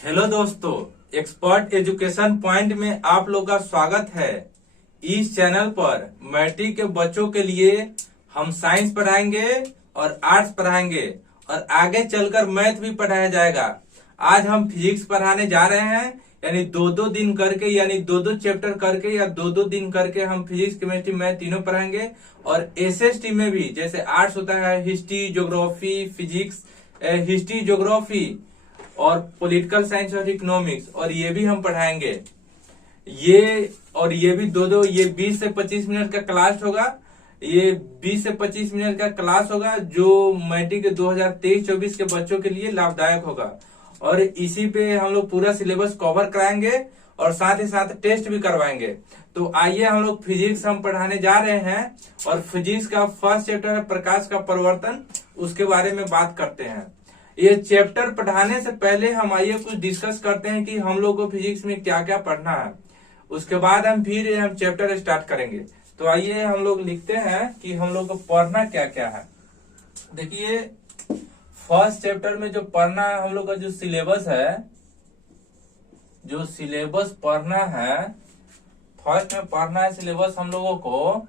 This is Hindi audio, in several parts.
हेलो दोस्तों, एक्सपर्ट एजुकेशन पॉइंट में आप लोग का स्वागत है। इस चैनल पर मैट्रिक के बच्चों के लिए हम साइंस पढ़ाएंगे और आर्ट्स पढ़ाएंगे और आगे चलकर मैथ भी पढ़ाया जाएगा। आज हम फिजिक्स पढ़ाने जा रहे हैं, यानी दो दो दिन करके, यानी दो दो चैप्टर करके या दो दो दिन करके हम फिजिक्स केमिस्ट्री मैथ तीनों पढ़ाएंगे। और एसएसटी में भी जैसे आर्ट्स होता है history geography physics, history geography और पॉलिटिकल साइंस और इकोनॉमिक्स, और ये भी हम पढ़ाएंगे। ये भी दो ये 20 से 25 मिनट का क्लास होगा। ये 20 से 25 मिनट का क्लास होगा जो मैट्रिक 2023-24 के बच्चों के लिए लाभदायक होगा। और इसी पे हम लोग पूरा सिलेबस कवर कराएंगे और साथ ही साथ टेस्ट भी करवाएंगे। तो आइए हम लोग फिजिक्स हम पढ़ाने जा रहे हैं और फिजिक्स का फर्स्ट चैप्टर है प्रकाश का परिवर्तन, उसके बारे में बात करते हैं। ये चैप्टर पढ़ाने से पहले हम आइए कुछ डिस्कस करते हैं कि हम लोग को फिजिक्स में क्या क्या पढ़ना है। उसके बाद हम चैप्टर स्टार्ट करेंगे। तो आइए हम लोग लिखते हैं कि हम लोग को पढ़ना क्या क्या है। देखिए, फर्स्ट चैप्टर में जो पढ़ना है हम लोग का जो सिलेबस पढ़ना है, फर्स्ट में पढ़ना है सिलेबस हम लोगों को।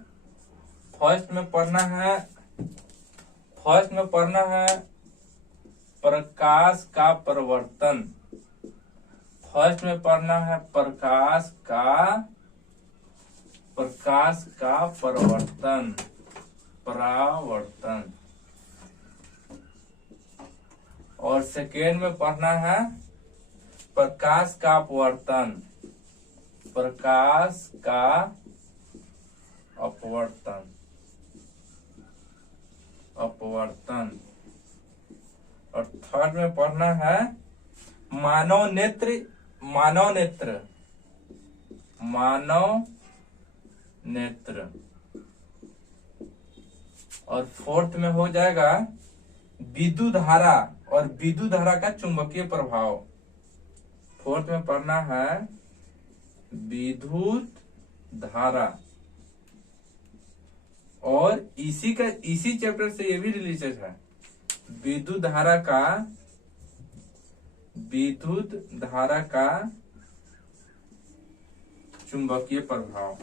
फर्स्ट में पढ़ना है प्रकाश का परिवर्तन। फर्स्ट में पढ़ना है प्रकाश का परिवर्तन। और सेकेंड में पढ़ना है प्रकाश का अपवर्तन। अपवर्तन। और थर्ड में पढ़ना है मानव नेत्र। और फोर्थ में हो जाएगा विद्युत धारा और विद्युत धारा का चुंबकीय प्रभाव। फोर्थ में पढ़ना है विद्युत धारा। और इसी चैप्टर से ये भी रिलेटेड है, विद्युत धारा का चुंबकीय प्रभाव।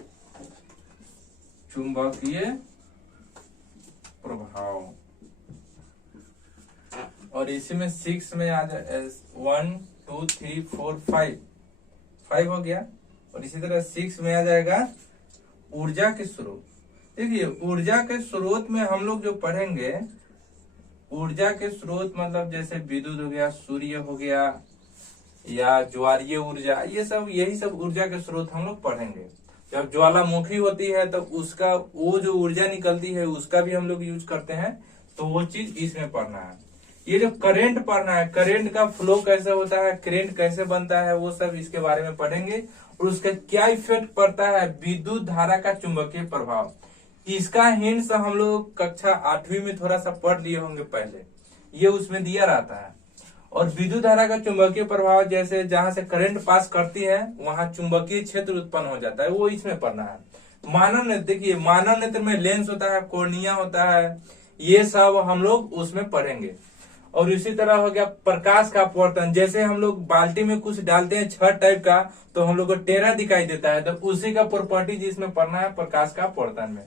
और इसी में 6 में आ जाए 1 2 3 4 5 हो गया। और इसी तरह 6 में आ जाएगा ऊर्जा के स्रोत। देखिए, ऊर्जा के स्रोत में हम लोग जो पढ़ेंगे, ऊर्जा के स्रोत मतलब जैसे विद्युत हो गया, सूर्य हो गया या ज्वारीय ऊर्जा, यही सब ऊर्जा के स्रोत हम लोग पढ़ेंगे। जब ज्वालामुखी होती है तो उसका वो जो ऊर्जा निकलती है उसका भी हम लोग यूज करते हैं, तो वो चीज इसमें पढ़ना है। ये जो करंट पढ़ना है, करंट का फ्लो कैसे होता है, करंट कैसे बनता है, वो सब इसके बारे में पढ़ेंगे। और उसका क्या इफेक्ट पड़ता है, विद्युत धारा का चुंबकीय प्रभाव। इसका हिंट्स हम लोग कक्षा 8वीं में थोड़ा सा पढ़ लिए होंगे पहले, ये उसमें दिया रहता है। और विद्युत धारा का चुंबकीय प्रभाव, जैसे जहां से करंट पास करती है वहां चुंबकीय क्षेत्र उत्पन्न हो जाता है, वो इसमें पढ़ना है। मानव नेत्र, देखिए मानव नेत्र में लेंस होता है, कोर्निया होता है, ये सब हम लोग उसमें पढ़ेंगे। और इसी तरह हो गया प्रकाश का अपवर्तन। जैसे हम लोग बाल्टी में कुछ डालते हैं छत टाइप का, तो हम लोग को टेढ़ा दिखाई देता है, तो उसी का प्रॉपर्टीज इसमें पढ़ना है प्रकाश का अपवर्तन में।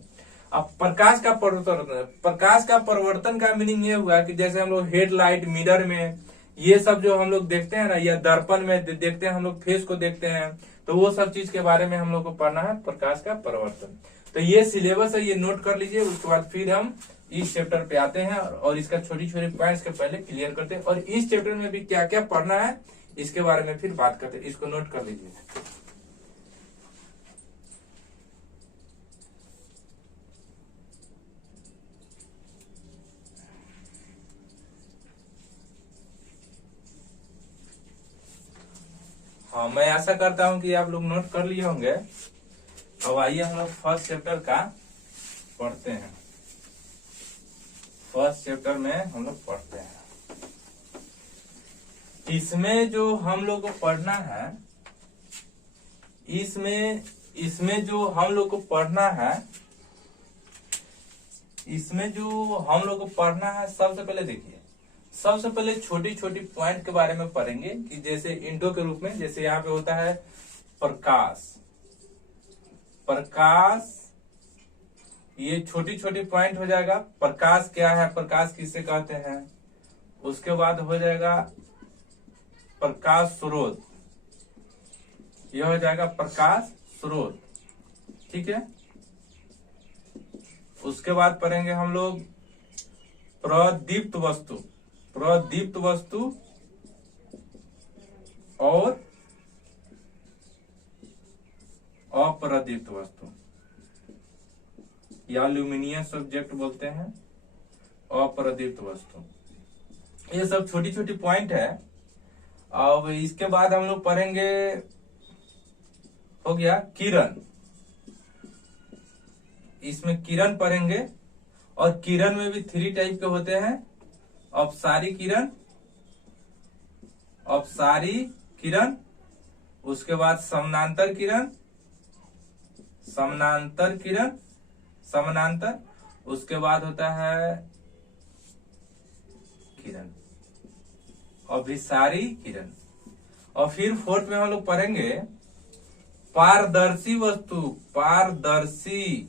अब प्रकाश का परिवर्तन का मीनिंग ये हुआ कि जैसे हम लोग हेडलाइट, मिरर में ये सब जो हम लोग देखते हैं ना, या दर्पण में देखते हैं, हम लोग फेस को देखते हैं, तो वो सब चीज के बारे में हम लोग को पढ़ना है प्रकाश का परिवर्तन। तो ये सिलेबस है, ये नोट कर लीजिए। उसके बाद फिर हम इस चैप्टर पे आते हैं और इसका छोटी छोटी पॉइंट्स के पहले क्लियर करते हैं, और इस चैप्टर में भी क्या क्या पढ़ना है इसके बारे में फिर बात करते हैं। इसको नोट कर लीजिए। हाँ, मैं आशा करता हूं कि आप लोग नोट कर लिए होंगे। अब आइए हम लोग फर्स्ट चैप्टर का पढ़ते हैं। फर्स्ट चैप्टर में हम लोग पढ़ते हैं। इसमें जो हम लोग को पढ़ना है, इसमें जो हम लोग को पढ़ना है, सबसे पहले देखिए सबसे पहले छोटी छोटी पॉइंट के बारे में पढ़ेंगे कि जैसे इंडो के रूप में, जैसे यहाँ पे होता है प्रकाश। प्रकाश ये छोटी छोटी पॉइंट हो जाएगा। प्रकाश क्या है, प्रकाश किसे कहते हैं। उसके बाद हो जाएगा प्रकाश स्रोत, यह हो जाएगा प्रकाश स्रोत, ठीक है। उसके बाद पढ़ेंगे हम लोग प्रदीप्त वस्तु, प्रदीप्त वस्तु और अप्रदीप्त वस्तु, या ल्यूमिनियस ऑब्जेक्ट बोलते हैं, अप्रदीप्त वस्तु। ये सब छोटी छोटी पॉइंट है। अब इसके बाद हम लोग पढ़ेंगे, हो गया किरण, इसमें किरण पढ़ेंगे। और किरण में भी 3 टाइप के होते हैं, अपसारी किरण, अपसारी किरण, उसके बाद समानांतर किरण, समानांतर किरण, समानांतर, उसके बाद होता है किरण, अभिसारी किरण। और फिर 4th में हम लोग पढ़ेंगे पारदर्शी वस्तु, पारदर्शी,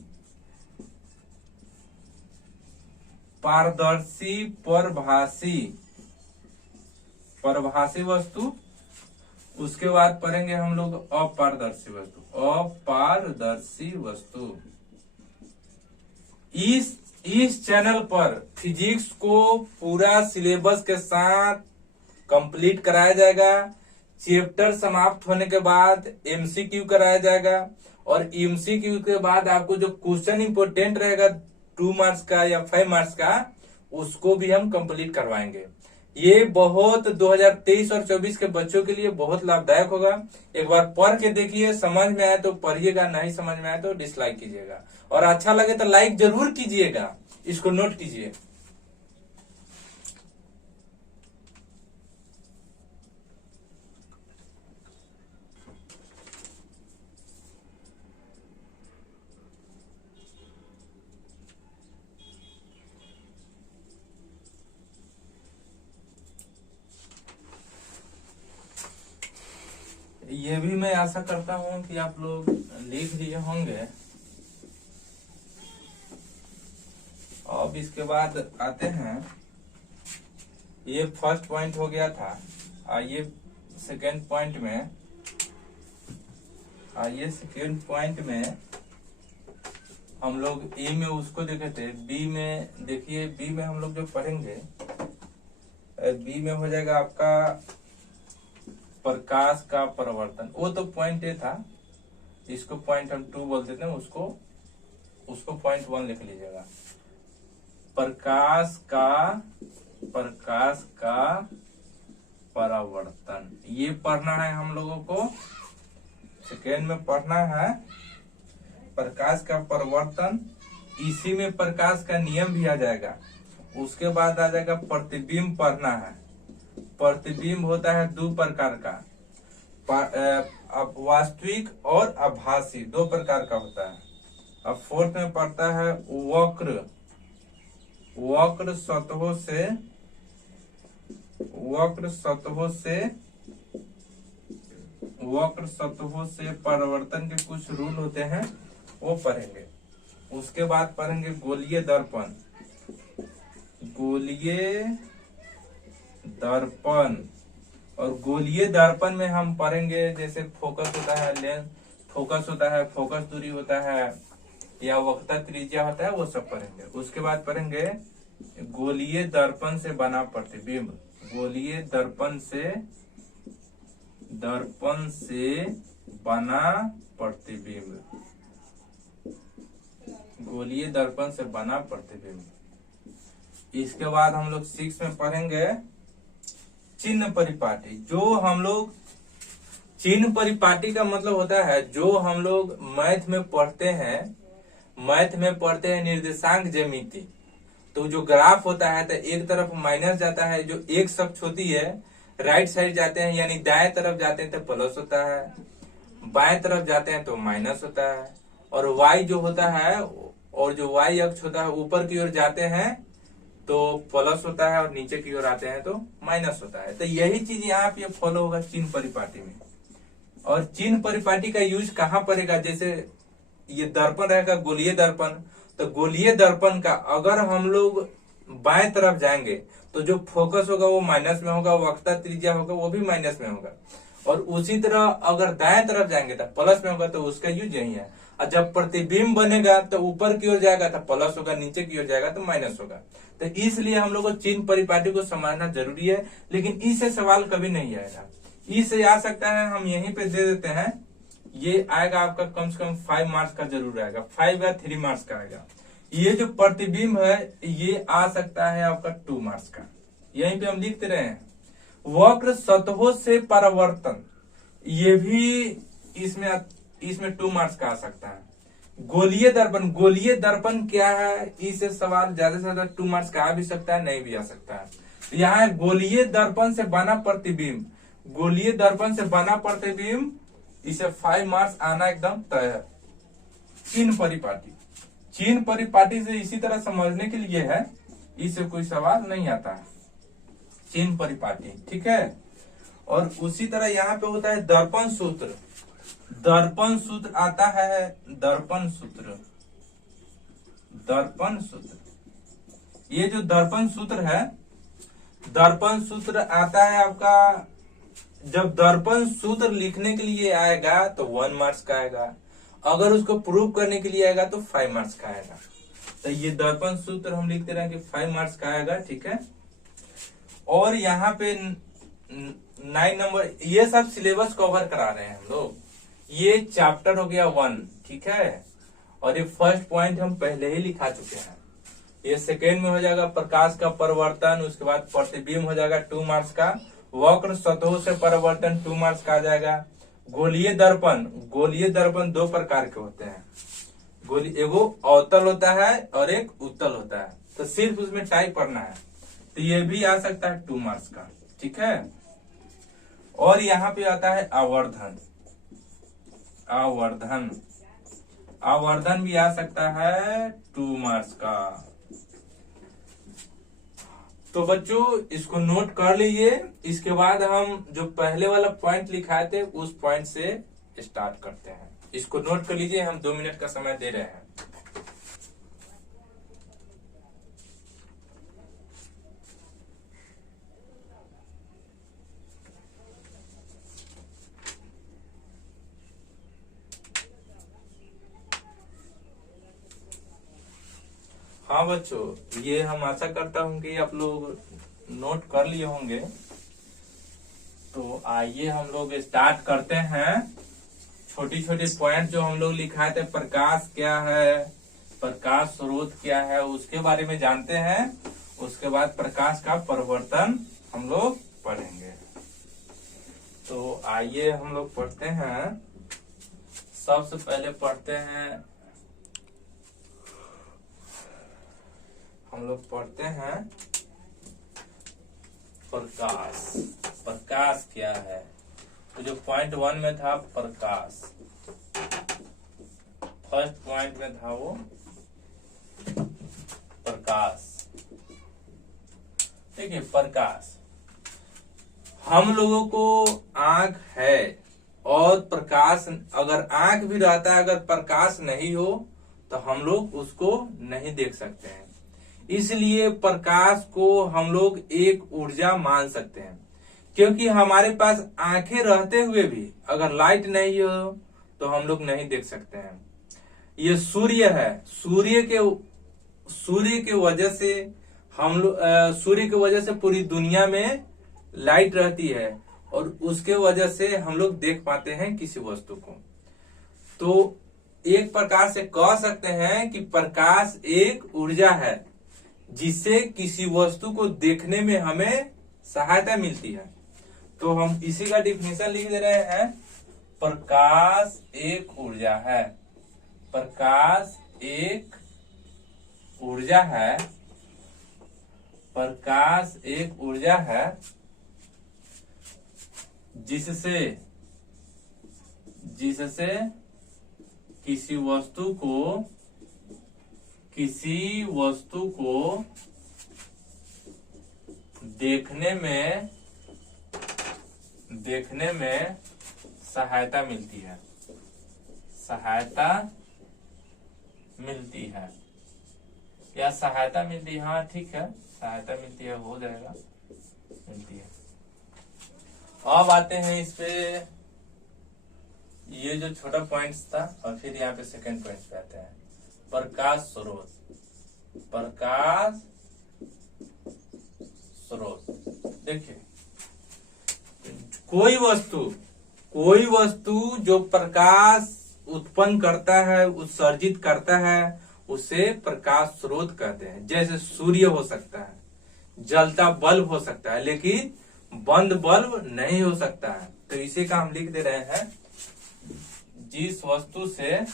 पारदर्शी परभासी, परभासी वस्तु। उसके बाद पढ़ेंगे हम लोग अपारदर्शी वस्तु, अपारदर्शी वस्तु। इस चैनल पर फिजिक्स को पूरा सिलेबस के साथ कंप्लीट कराया जाएगा। चैप्टर समाप्त होने के बाद एमसीक्यू कराया जाएगा, और एमसीक्यू के बाद आपको जो क्वेश्चन इंपोर्टेंट रहेगा 2 मार्क्स का या 5 मार्क्स का, उसको भी हम कंप्लीट करवाएंगे। ये बहुत 2023 और 24 के बच्चों के लिए बहुत लाभदायक होगा। एक बार पढ़ के देखिए, समझ में आए तो पढ़िएगा, नहीं समझ में आए तो डिसलाइक कीजिएगा, और अच्छा लगे तो लाइक जरूर कीजिएगा, इसको नोट कीजिए। ये भी मैं आशा करता हूं कि आप लोग लिख लिए होंगे। अब इसके बाद आते हैं, ये फर्स्ट पॉइंट हो गया था। आइए सेकेंड पॉइंट में, आइए सेकेंड पॉइंट में हम लोग ए में उसको देखे थे। बी में देखिए, बी में हम लोग जो पढ़ेंगे, बी में हो जाएगा आपका प्रकाश का परिवर्तन। वो तो पॉइंट ए था, इसको पॉइंट हम 2 बोलते थे, उसको पॉइंट 1 लिख लीजिएगा। प्रकाश का परावर्तन, ये पढ़ना है हम लोगों को। सेकेंड में पढ़ना है प्रकाश का परिवर्तन, इसी में प्रकाश का नियम भी आ जाएगा। उसके बाद आ जाएगा प्रतिबिंब पढ़ना है। प्रतिबिंब होता है 2 प्रकार का, वास्तविक और आभासी, 2 प्रकार का होता है। अब 4th में पढ़ता है वक्र, वक्र सतहों से, वक्र सतहों से, वक्र सतहों से परिवर्तन के कुछ रूल होते हैं, वो पढ़ेंगे। उसके बाद पढ़ेंगे गोलीय दर्पण, गोलीय दर्पण। और गोलीय दर्पण में हम पढ़ेंगे जैसे फोकस होता है, लेंस फोकस होता है, फोकस दूरी होता है, या वक्रता त्रिज्या होता है, वो सब पढ़ेंगे। उसके बाद पढ़ेंगे गोलीय दर्पण से बना प्रतिबिंब, गोलीय दर्पण से बना प्रतिबिंब, गोलीय दर्पण से बना प्रतिबिंब। इसके बाद हम लोग 6 में पढ़ेंगे चिन्ह परिपाटी। जो हम लोग चिन्ह परिपाटी का मतलब होता है, जो हम लोग मैथ में पढ़ते हैं, मैथ में पढ़ते हैं निर्देशांक ज्यामिति। तो जो ग्राफ होता है तो एक तरफ माइनस जाता है, जो एक अक्ष होती है राइट साइड जाते हैं, यानी दाएं तरफ जाते हैं तो प्लस होता है, बाएं तरफ जाते हैं तो माइनस होता है। और वाई जो होता है, और जो वाई अक्ष होता है ऊपर की ओर जाते हैं तो प्लस होता है, और नीचे की ओर आते हैं तो माइनस होता है। तो यही चीज यहाँ पे फॉलो होगा चिन्ह परिपाटी में। और चिन्ह परिपाटी का यूज कहाँ पड़ेगा, जैसे ये दर्पण रहेगा गोलीय दर्पण, तो गोलीय दर्पण का अगर हम लोग बाएं तरफ जाएंगे तो जो फोकस होगा वो माइनस में होगा, वक्रता त्रिज्या होगा वो भी माइनस में होगा। और उसी तरह अगर दाएं तरफ जाएंगे तो प्लस में होगा, तो उसका यूज यही है। और जब प्रतिबिंब बनेगा तो ऊपर की ओर जाएगा तो प्लस होगा, नीचे की ओर जाएगा तो माइनस होगा। तो इसलिए हम लोग को चिन्ह परिपाटी को समझना जरूरी है। लेकिन इससे सवाल कभी नहीं आएगा, इससे आ सकता है हम यहीं पे दे देते हैं, ये आएगा आपका कम से कम 5 मार्क्स का जरूर आएगा, 5 या 3 मार्क्स का आएगा। ये जो प्रतिबिंब है ये आ सकता है आपका 2 मार्क्स का, यहीं पे हम लिखते रहे हैं। वक्र सतहों से परावर्तन, ये भी इसमें 2 मार्क्स का आ सकता है। गोलीय दर्पण, गोलीय दर्पण क्या है, इससे सवाल ज्यादा से ज्यादा 2 मार्क्स का आ भी सकता है, नहीं भी आ सकता है। तो यहाँ गोलीय दर्पण से बना प्रतिबिंब, गोलीय दर्पण से बना प्रतिबिंब, इसे 5 मार्क्स आना एकदम तय है। चिन्ह परिपाटी, चिन्ह परिपाटी से इसी तरह समझने के लिए है, इससे कोई सवाल नहीं आता है चिन्ह परिपाटी, ठीक है। और उसी तरह यहाँ पे होता है दर्पण सूत्र, दर्पण सूत्र आता है, दर्पण सूत्र, दर्पण सूत्र, ये जो दर्पण सूत्र है, दर्पण सूत्र आता है आपका, जब दर्पण सूत्र लिखने के लिए आएगा तो 1 मार्क्स का आएगा, अगर उसको प्रूव करने के लिए आएगा तो 5 मार्क्स का आएगा। तो ये दर्पण सूत्र हम लिखते रहे कि 5 मार्क्स का आएगा, ठीक है। और यहाँ पे 9 नंबर, ये सब सिलेबस कवर करा रहे हैं हम लोग, ये चैप्टर हो गया 1, ठीक है। और ये फर्स्ट पॉइंट हम पहले ही लिखा चुके हैं। ये सेकेंड में हो जाएगा प्रकाश का परिवर्तन, उसके बाद प्रतिबिंब हो जाएगा 2 मार्क्स का, वक्र सतहों से परिवर्तन 2 मार्क्स का आ जाएगा। गोलीय दर्पण, गोलीय दर्पण 2 प्रकार के होते हैं, एगो अवतल होता है और एक उत्तल होता है, तो सिर्फ उसमें टाइप करना है। तो ये भी आ सकता है 2 मार्क्स का, ठीक है। और यहाँ पे आता है आवर्धन, आवर्धन, आवर्धन भी आ सकता है 2 मार्क्स का। तो बच्चों इसको नोट कर लीजिए, इसके बाद हम जो पहले वाला पॉइंट लिखाए थे उस पॉइंट से स्टार्ट करते हैं। इसको नोट कर लीजिए, हम 2 मिनट का समय दे रहे हैं। हाँ बच्चों, ये हम आशा करता हूँ कि आप लोग नोट कर लिए होंगे। तो आइए हम लोग स्टार्ट करते हैं। छोटी छोटी पॉइंट जो हम लोग लिखाए थे, प्रकाश क्या है, प्रकाश स्रोत क्या है, उसके बारे में जानते हैं। उसके बाद प्रकाश का परिवर्तन हम लोग पढ़ेंगे। तो आइए हम लोग पढ़ते हैं। सबसे पहले पढ़ते हैं, हम लोग पढ़ते हैं प्रकाश। प्रकाश क्या है, तो जो पॉइंट 1 में था प्रकाश, फर्स्ट पॉइंट में था वो प्रकाश। ठीक है, प्रकाश, हम लोगों को आंख है और प्रकाश, अगर आंख भी रहता है, अगर प्रकाश नहीं हो तो हम लोग उसको नहीं देख सकते हैं। इसलिए प्रकाश को हम लोग एक ऊर्जा मान सकते हैं, क्योंकि हमारे पास आंखें रहते हुए भी अगर लाइट नहीं हो तो हम लोग नहीं देख सकते हैं। ये सूर्य है, सूर्य के वजह से हम लोग, सूर्य की वजह से पूरी दुनिया में लाइट रहती है और उसके वजह से हम लोग देख पाते हैं किसी वस्तु को। तो एक प्रकार से कह सकते हैं कि प्रकाश एक ऊर्जा है जिससे किसी वस्तु को देखने में हमें सहायता मिलती है। तो हम इसी का डिफिनेशन लिख दे रहे हैं, प्रकाश एक ऊर्जा है, प्रकाश एक ऊर्जा है, प्रकाश एक ऊर्जा है जिससे किसी वस्तु को देखने में सहायता मिलती है, सहायता मिलती है या सहायता मिलती है। हाँ ठीक है, सहायता मिलती है, हो जाएगा, मिलती है। अब आते हैं इस पे, ये जो छोटा पॉइंट्स था और फिर यहाँ पे सेकंड पॉइंट पे आते हैं। प्रकाश स्रोत, प्रकाश स्रोत। देखिए, कोई वस्तु जो प्रकाश उत्पन्न करता है, उत्सर्जित करता है, उसे प्रकाश स्रोत कहते हैं। जैसे सूर्य हो सकता है, जलता बल्ब हो सकता है, लेकिन बंद बल्ब नहीं हो सकता है। तो इसी का हम लिख दे रहे हैं, जिस वस्तु से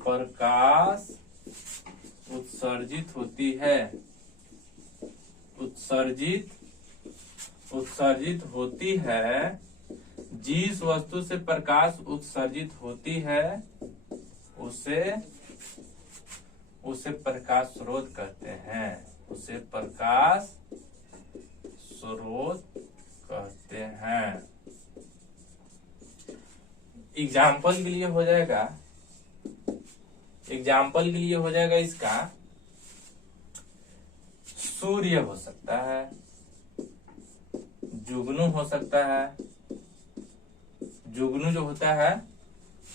प्रकाश उत्सर्जित होती है, उत्सर्जित होती है, जिस वस्तु से प्रकाश उत्सर्जित होती है उसे प्रकाश स्रोत कहते हैं, उसे प्रकाश स्रोत कहते हैं। एग्जाम्पल के लिए हो जाएगा, इसका सूर्य हो सकता है, जुगनू हो सकता है, जुगनू जो होता है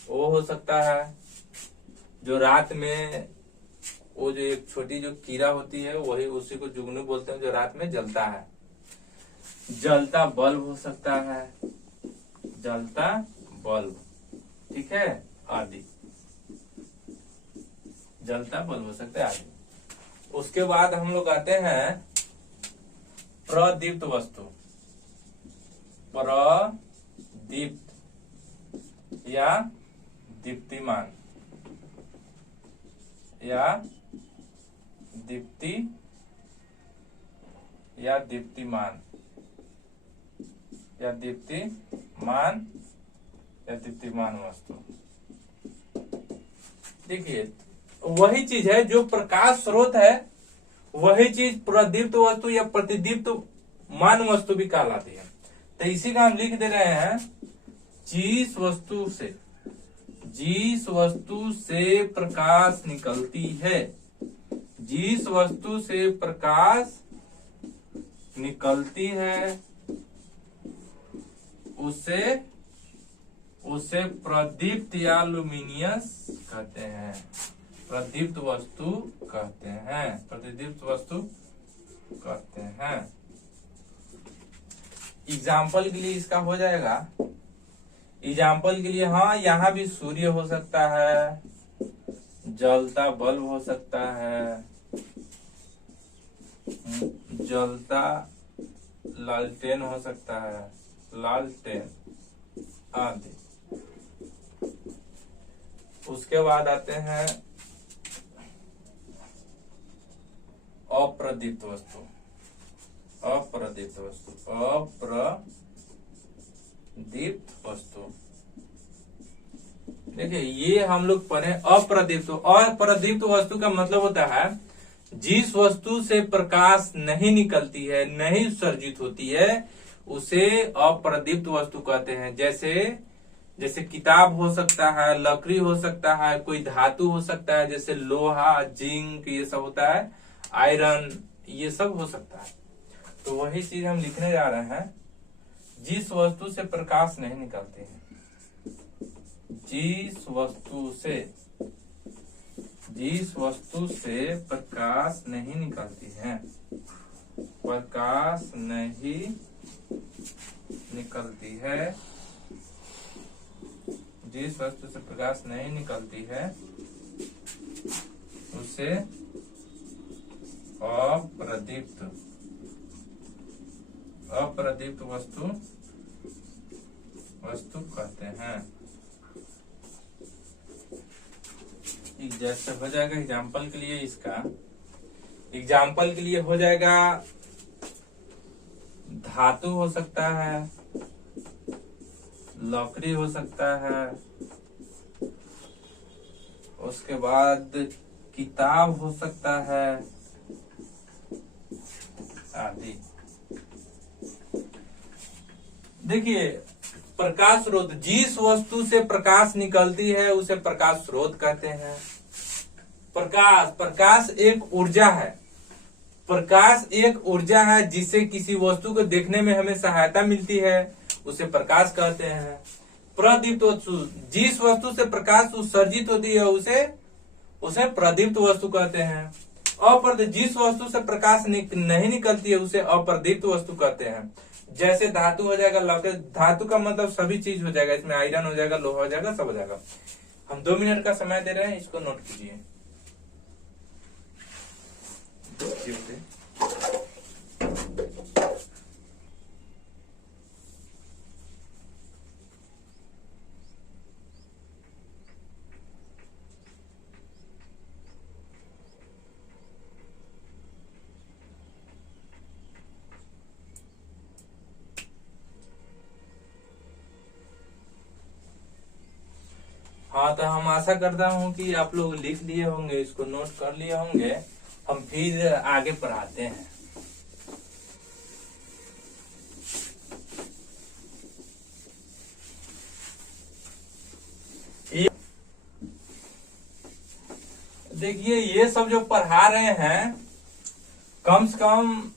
वो हो सकता है, जो रात में वो जो एक छोटी जो कीड़ा होती है वही, उसी को जुगनू बोलते हैं, जो रात में जलता है। जलता बल्ब हो सकता है, जलता बल्ब, ठीक है, आदि, जलता बल्ब हो सकता है आदि। उसके बाद हम लोग आते हैं प्रदीप्त वस्तु, प्रदीप्त या दीप्तिमान या दीप्तिमान वस्तु। देखिए, वही चीज है जो प्रकाश स्रोत है, वही चीज प्रदीप्त वस्तु या प्रतिदीप्त मान वस्तु भी कहलाती है। तो इसी का हम लिख दे रहे हैं, जिस वस्तु से प्रकाश निकलती है, जिस वस्तु से प्रकाश निकलती है उसे प्रदीप्त या लुमिनियस कहते हैं, प्रदीप्त वस्तु कहते हैं, प्रतिदीप्त वस्तु कहते हैं। एग्जाम्पल के लिए इसका हो जाएगा, एग्जाम्पल के लिए, हाँ, यहाँ भी सूर्य हो सकता है, जलता बल्ब हो सकता है, जलता लालटेन हो सकता है, लालटेन आदि। उसके बाद आते हैं अप्रदीप्त वस्तु, अप्रदीप्त वस्तु। देखिए, ये हम लोग पढ़े अप्रदीप्त वस्तु का मतलब होता है जिस वस्तु से प्रकाश नहीं निकलती है, नहीं उत्सर्जित होती है, उसे अप्रदीप्त वस्तु कहते हैं। जैसे किताब हो सकता है, लकड़ी हो सकता है, कोई धातु हो सकता है, जैसे लोहा, जिंक, ये सब होता है, आयरन, ये सब हो सकता है। तो वही चीज हम लिखने जा रहे हैं, जिस वस्तु से प्रकाश नहीं निकलती है, जिस वस्तु से प्रकाश नहीं निकलती है, प्रकाश नहीं निकलती है, जिस वस्तु से प्रकाश नहीं निकलती है उसे अप्रदीप्त वस्तु कहते हैं। जैसे हो जाएगा एग्जाम्पल के लिए, इसका एग्जाम्पल के लिए हो जाएगा, धातु हो सकता है, लकड़ी हो सकता है, उसके बाद किताब हो सकता है आदि। देखिए प्रकाश स्रोत, जिस वस्तु से प्रकाश निकलती है उसे प्रकाश स्रोत कहते हैं। प्रकाश एक ऊर्जा है। प्रकाश एक ऊर्जा है जिससे किसी वस्तु को देखने में हमें सहायता मिलती है, उसे प्रकाश कहते हैं। प्रदीप्त वस्तु, जिस वस्तु से प्रकाश उत्सर्जित होती है उसे प्रदीप्त वस्तु कहते हैं। जिस वस्तु से प्रकाश नहीं निकलती है उसे अप्रदीप्त वस्तु कहते हैं। जैसे धातु हो जाएगा लकड़ी, धातु का मतलब सभी चीज हो जाएगा, इसमें आयरन हो जाएगा, लोहा हो जाएगा, सब हो जाएगा। हम 2 मिनट का समय दे रहे हैं, इसको नोट कीजिए। हाँ, तो हम आशा करता हूँ कि आप लोग लिख लिए होंगे, इसको नोट कर लिए होंगे। हम फिर आगे पढ़ाते हैं। देखिए ये सब जो पढ़ा रहे हैं कम से कम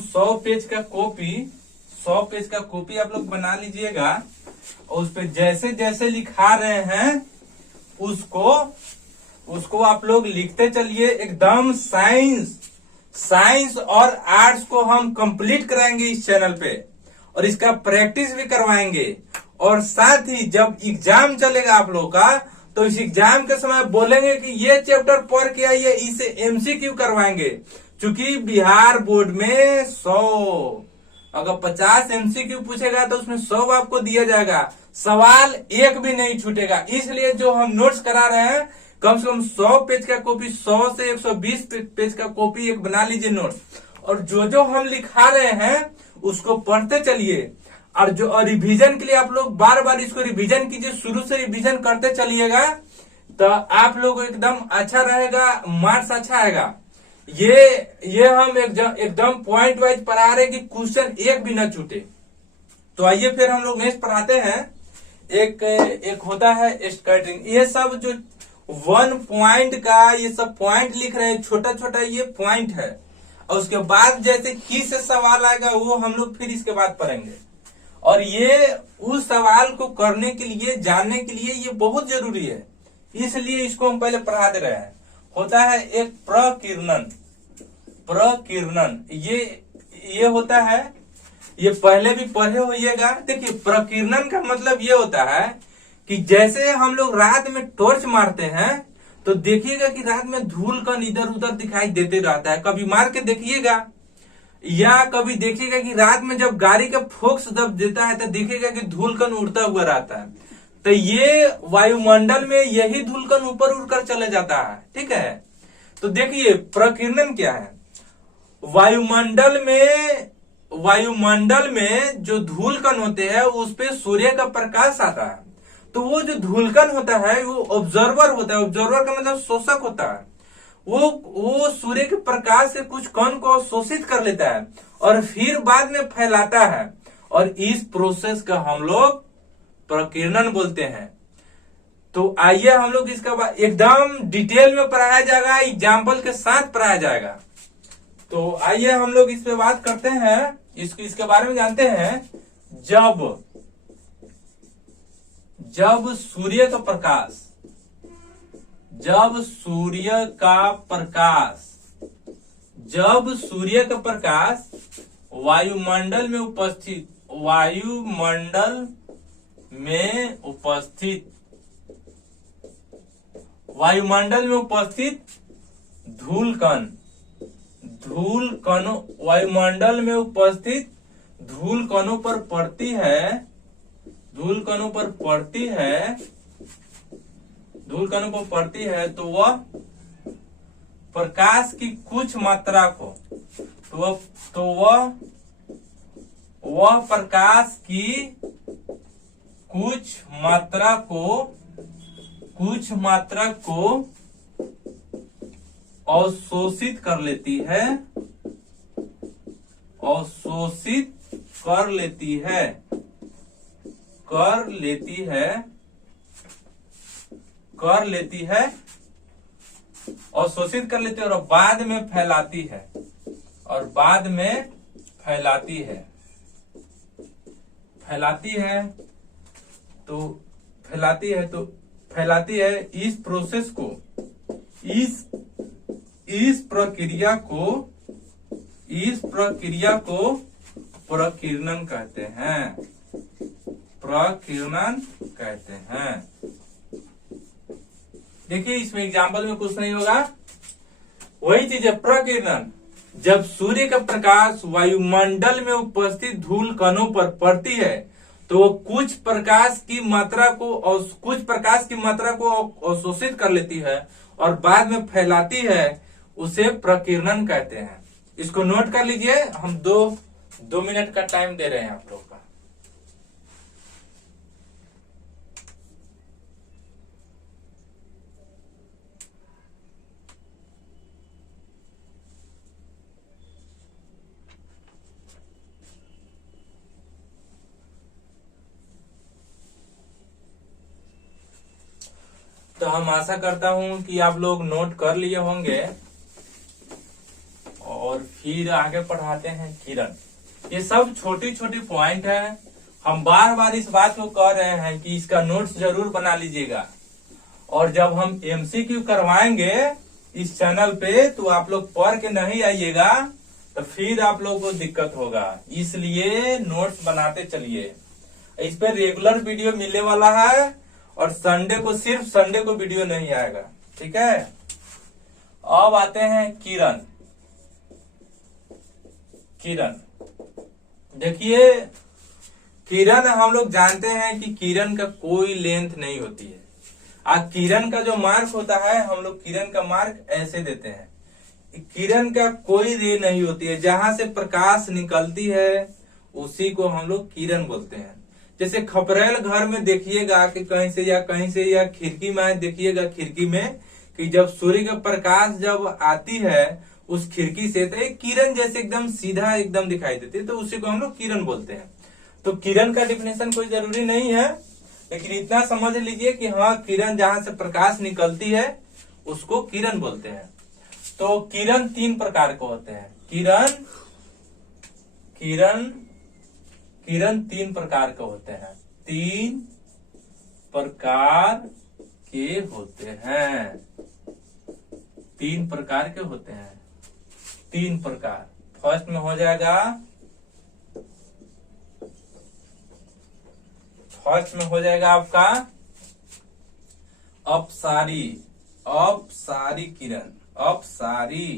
100 पेज का कॉपी आप लोग बना लीजिएगा, और उस पे जैसे जैसे लिखा रहे हैं उसको आप लोग लिखते चलिए। एकदम साइंस और आर्ट्स को हम कंप्लीट कराएंगे इस चैनल पे, और इसका प्रैक्टिस भी करवाएंगे। और साथ ही जब एग्जाम चलेगा आप लोग का, तो इस एग्जाम के समय बोलेंगे कि ये चैप्टर पढ़ के आइए, इसे एमसीक्यू करवाएंगे। क्योंकि बिहार बोर्ड में 100 अगर 50 एमसीक्यू पूछेगा तो उसमें 100 आपको दिया जाएगा, सवाल एक भी नहीं छूटेगा। इसलिए जो हम नोट्स करा रहे हैं कम से कम 100 पेज का कॉपी, 100 से 120 पेज का कॉपी एक बना लीजिए नोट, और जो हम लिखा रहे हैं उसको पढ़ते चलिए। और रिवीजन के लिए आप लोग बार बार इसको रिवीजन कीजिए, शुरू से रिवीजन करते चलिएगा, तो आप लोग एकदम अच्छा रहेगा, मार्क्स अच्छा आएगा। ये हम एकदम पॉइंट वाइज पढ़ा रहे कि क्वेश्चन एक भी न छूटे। तो आइए फिर हम लोग नेक्स्ट पढ़ाते हैं। एक होता है स्कैटरिंग। ये सब जो 1 पॉइंट का ये सब पॉइंट लिख रहे हैं, छोटा छोटा ये पॉइंट है। और उसके बाद जैसे किस से सवाल आएगा वो हम लोग फिर इसके बाद पढ़ेंगे। और ये उस सवाल को करने के लिए, जानने के लिए ये बहुत जरूरी है, इसलिए इसको हम पहले पढ़ा दे रहे हैं। होता है एक प्रकीर्णन। ये होता है, ये पहले भी पढ़े होइएगा। देखिए प्रकीर्णन का मतलब ये होता है कि जैसे हम लोग रात में टॉर्च मारते हैं तो देखिएगा कि रात में धूल कण इधर उधर दिखाई देते रहता है, कभी मार के देखिएगा। या कभी देखिएगा कि रात में जब गाड़ी का फोक्स दब देता है तो देखिएगा कि धूल कण उड़ता हुआ रहता है। तो ये वायुमंडल में यही धूल कण ऊपर उड़कर चले जाता है, ठीक है। तो देखिए प्रकीर्णन क्या है। वायुमंडल में जो धूल कण होते हैं उस पे सूर्य का प्रकाश आता है, तो वो जो धूल कण होता है वो ऑब्जर्वर होता है। ऑब्जर्वर का मतलब शोषक होता है। वो सूर्य के प्रकाश से कुछ कण को शोषित कर लेता है और फिर बाद में फैलाता है, और इस प्रोसेस का हम लोग प्रकीर्णन बोलते हैं। तो आइए हम लोग इसका एकदम डिटेल में पढ़ाया जाएगा, एग्जाम्पल के साथ पढ़ाया जाएगा। तो आइए हम लोग इस पे बात करते हैं, इसके बारे में जानते हैं। जब सूर्य का प्रकाश वायुमंडल में उपस्थित धूल कणों पर पड़ती है तो वह प्रकाश की कुछ मात्रा को वह प्रकाश की कुछ मात्रा को अवशोषित कर लेती है, अवशोषित कर लेती है, अवशोषित कर लेती है और बाद में फैलाती है, फैलाती है इस प्रोसेस को, इस प्रक्रिया को प्रकीर्णन कहते हैं। देखिए इसमें एग्जाम्पल में कुछ नहीं होगा, वही चीज है प्रकीर्णन। जब सूर्य का प्रकाश वायुमंडल में उपस्थित धूल कणों पर पड़ती है तो वो कुछ प्रकाश की मात्रा को अवशोषित कर लेती है और बाद में फैलाती है, उसे प्रकीर्णन कहते हैं। इसको नोट कर लीजिए, हम दो मिनट का टाइम दे रहे हैं आप लोग का। तो हम आशा करता हूं कि आप लोग नोट कर लिए होंगे और फिर आगे पढ़ाते हैं किरण। ये सब छोटी छोटी पॉइंट है, हम बार बार इस बात को कह रहे हैं कि इसका नोट्स जरूर बना लीजिएगा। और जब हम एमसीक्यू करवाएंगे इस चैनल पे तो आप लोग पढ़ के नहीं आइएगा तो फिर आप लोगों को दिक्कत होगा, इसलिए नोट्स बनाते चलिए। इस पे रेगुलर वीडियो मिलने वाला है और सिर्फ संडे को वीडियो नहीं आएगा, ठीक है। अब आते हैं किरण। देखिए किरण हम लोग जानते हैं कि किरण का कोई लेंथ नहीं होती है। किरण का जो मार्क होता है, हम लोग किरण का मार्क ऐसे देते हैं। किरण का कोई रे नहीं होती है, जहां से प्रकाश निकलती है उसी को हम लोग किरण बोलते हैं। जैसे खपरेल घर में देखिएगा कि कहीं से या खिड़की में देखिएगा, खिड़की में कि जब सूर्य का प्रकाश जब आती है उस खिड़की से तो एक किरण जैसे एकदम सीधा एकदम दिखाई देती है, तो उसी को हम लोग किरण बोलते हैं। तो किरण का डिफिनेशन कोई जरूरी नहीं है, लेकिन इतना समझ लीजिए कि हाँ, किरण जहां से प्रकाश निकलती है उसको किरण बोलते हैं। तो किरण 3 प्रकार के होते हैं। किरण 3 प्रकार के होते हैं। 3 प्रकार के होते हैं। 3 प्रकार के होते हैं। 3 प्रकार। फर्स्ट में हो जाएगा, आपका अपसारी किरण। अपसारी,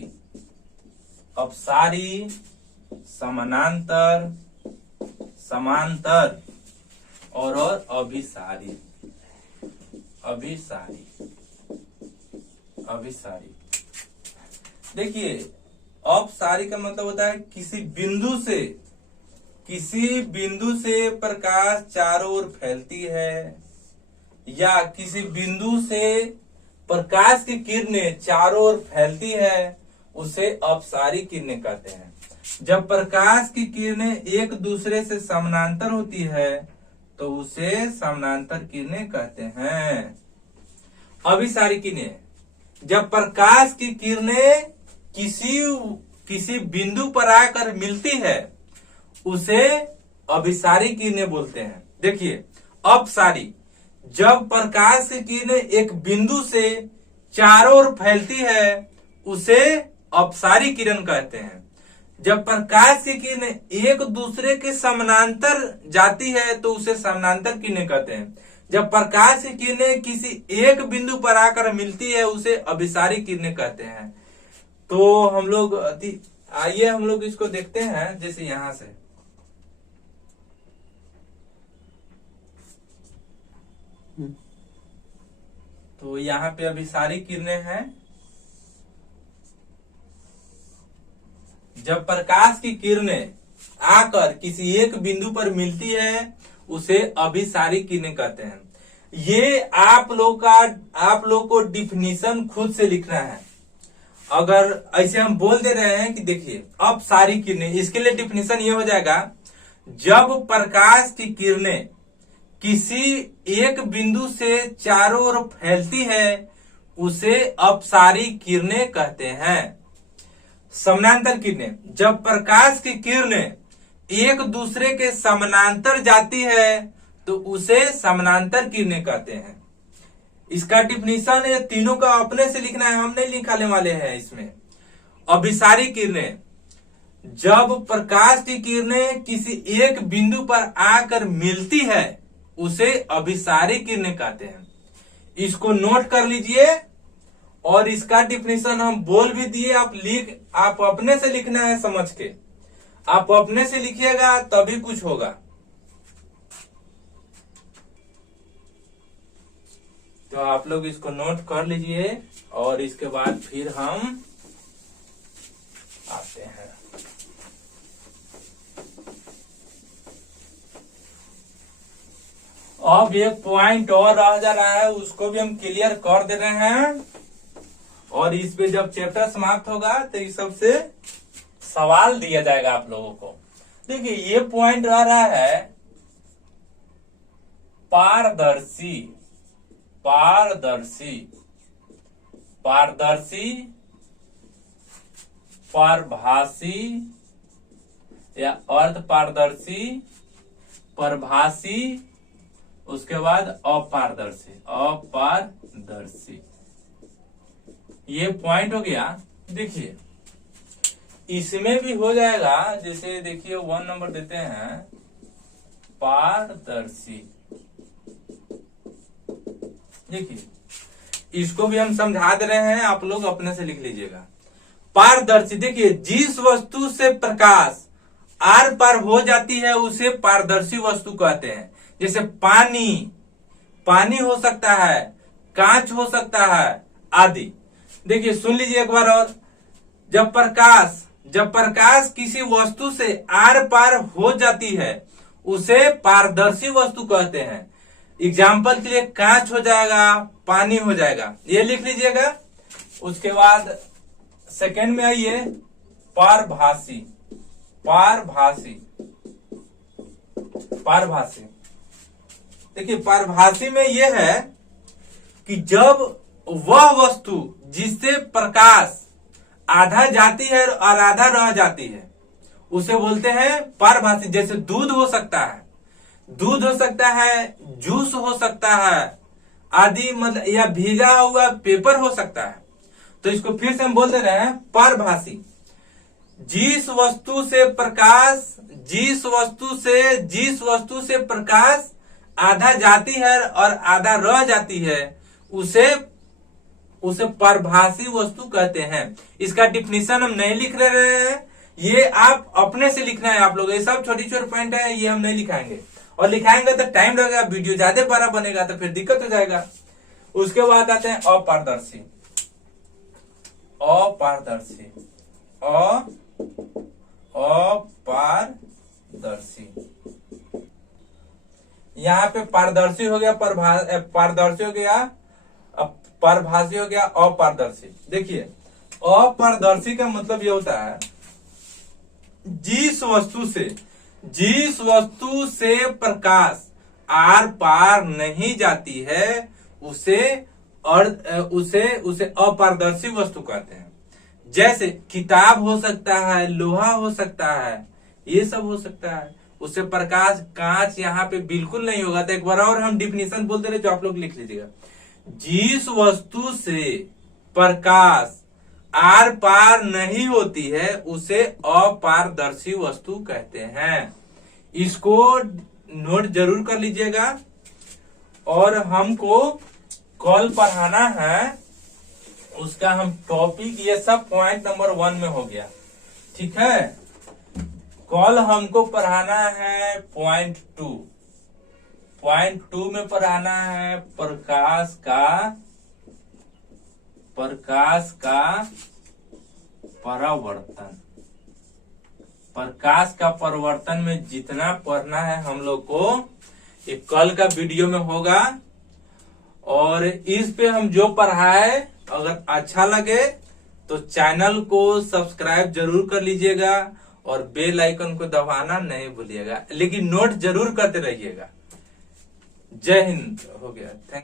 समांतर और अभिसारी। देखिए अपसारी का मतलब होता है किसी बिंदु से प्रकाश चारों ओर फैलती है, या किसी बिंदु से प्रकाश की किरणें चारों ओर फैलती है, उसे अपसारी किरणें कहते हैं। जब प्रकाश की किरणें एक दूसरे से समानांतर होती है तो उसे समानांतर किरणें कहते हैं। अभिसारी किरणें, जब प्रकाश की किरणें किसी बिंदु पर आकर मिलती है उसे अभिसारी किरणें बोलते हैं। देखिए अपसारी, जब प्रकाश की किरणें एक बिंदु से चारों ओर फैलती है उसे अपसारी किरण कहते हैं। जब प्रकाश की किरणें एक दूसरे के समानांतर जाती है तो उसे समानांतर किरणें कहते हैं। जब प्रकाश की किरणें किसी एक बिंदु पर आकर मिलती है उसे अभिसारी किरणें कहते हैं। तो हम लोग आइए हम लोग इसको देखते हैं, जैसे यहां से तो यहाँ पे अभिसारी किरणें हैं। जब प्रकाश की किरणें आकर किसी एक बिंदु पर मिलती है उसे अभिसारी किरणें कहते हैं। ये आप लोग को डिफिनीशन खुद से लिखना है। अगर ऐसे हम बोल दे रहे हैं कि देखिए अपसारी किरणें, इसके लिए डिफिनीशन ये हो जाएगा, जब प्रकाश की किरणें किसी एक बिंदु से चारों ओर फैलती है उसे अपसारी किरणें कहते हैं। समानांतर किरणें, जब प्रकाश की किरणें एक दूसरे के समानांतर जाती है तो उसे समानांतर किरणें कहते हैं। इसका डिफिनीशन ये तीनों का अपने से लिखना है, हम नहीं लिखाने वाले हैं इसमें। अभिसारी किरणें, जब प्रकाश की किरणें किसी एक बिंदु पर आकर मिलती है उसे अभिसारी किरणें कहते हैं। इसको नोट कर लीजिए और इसका डिफिनीशन हम बोल भी दिए, आप अपने से लिखना है समझ के। आप अपने से लिखिएगा तभी कुछ होगा। तो आप लोग इसको नोट कर लीजिए और इसके बाद फिर हम आते हैं। अब एक पॉइंट और रह जा रहा है, उसको भी हम क्लियर कर दे रहे हैं और इस पे जब चैप्टर समाप्त होगा तो इस सब से सवाल दिया जाएगा आप लोगों को। देखिए ये पॉइंट रह रहा है पारदर्शी, पारदर्शी, पारदर्शी, पारभासी या अर्ध पारदर्शी, परभासी, उसके बाद अपारदर्शी, अपारदर्शी। ये पॉइंट हो गया। देखिए इसमें भी हो जाएगा, जैसे देखिए 1 नंबर देते हैं पारदर्शी। देखिए इसको भी हम समझा दे रहे हैं, आप लोग अपने से लिख लीजिएगा। पारदर्शी, देखिए जिस वस्तु से प्रकाश आर पार हो जाती है उसे पारदर्शी वस्तु कहते हैं। जैसे पानी, पानी हो सकता है, कांच हो सकता है आदि। देखिए सुन लीजिए एक बार और, जब प्रकाश किसी वस्तु से आर पार हो जाती है उसे पारदर्शी वस्तु कहते हैं। एग्जाम्पल के लिए कांच हो जाएगा, पानी हो जाएगा, ये लिख लीजिएगा। उसके बाद सेकंड में आइए पारभासी, पारभासी, पारभासी। देखिए पारभासी में यह है कि जब वह वस्तु जिससे प्रकाश आधा जाती है और आधा रह जाती है उसे बोलते हैं पारभासी। जैसे दूध हो सकता है, दूध हो सकता है, जूस हो सकता है आदि, मतलब या भीगा हुआ पेपर हो सकता है। तो इसको फिर से हम बोल दे रहे हैं पारभासी। जिस वस्तु से प्रकाश आधा जाती है और आधा रह जाती है उसे परभासी वस्तु कहते हैं। इसका डिफिनीशन हम नहीं लिख रहे हैं, ये आप अपने से लिखना है आप लोग। ये सब छोटी छोटी पॉइंट है, ये हम नहीं लिखाएंगे, और लिखाएंगे तो टाइम लगेगा, वीडियो ज्यादा बड़ा बनेगा तो फिर दिक्कत हो जाएगा। उसके बाद आते हैं अपारदर्शी, अपारदर्शी, अपारदर्शी। यहाँ पे पारदर्शी हो गया, पारदर्शी हो गया, परभासी हो गया, अपारदर्शी। देखिए अपारदर्शी का मतलब ये होता है जिस वस्तु से प्रकाश आर पार नहीं जाती है उसे अपारदर्शी वस्तु कहते हैं। जैसे किताब हो सकता है, लोहा हो सकता है, ये सब हो सकता है, उससे प्रकाश, कांच यहाँ पे बिल्कुल नहीं होगा। तो एक बार और हम डिफिनीशन बोल दे रहे, जो आप लोग लिख लीजिएगा। जिस वस्तु से प्रकाश आर पार नहीं होती है उसे अपारदर्शी वस्तु कहते हैं। इसको नोट जरूर कर लीजिएगा। और हमको कल पढ़ाना है, उसका हम टॉपिक, ये सब पॉइंट नंबर 1 में हो गया, ठीक है। कल हमको पढ़ाना है पॉइंट 2। पॉइंट 2 में पढ़ाना है प्रकाश का परावर्तन। प्रकाश का परिवर्तन में जितना पढ़ना है हम लोग को, ये कल का वीडियो में होगा। और इस पे हम जो पढ़ाए अगर अच्छा लगे तो चैनल को सब्सक्राइब जरूर कर लीजिएगा और बेल आइकन को दबाना नहीं भूलिएगा, लेकिन नोट जरूर करते रहिएगा। जय हिंद। हो गया, थैंक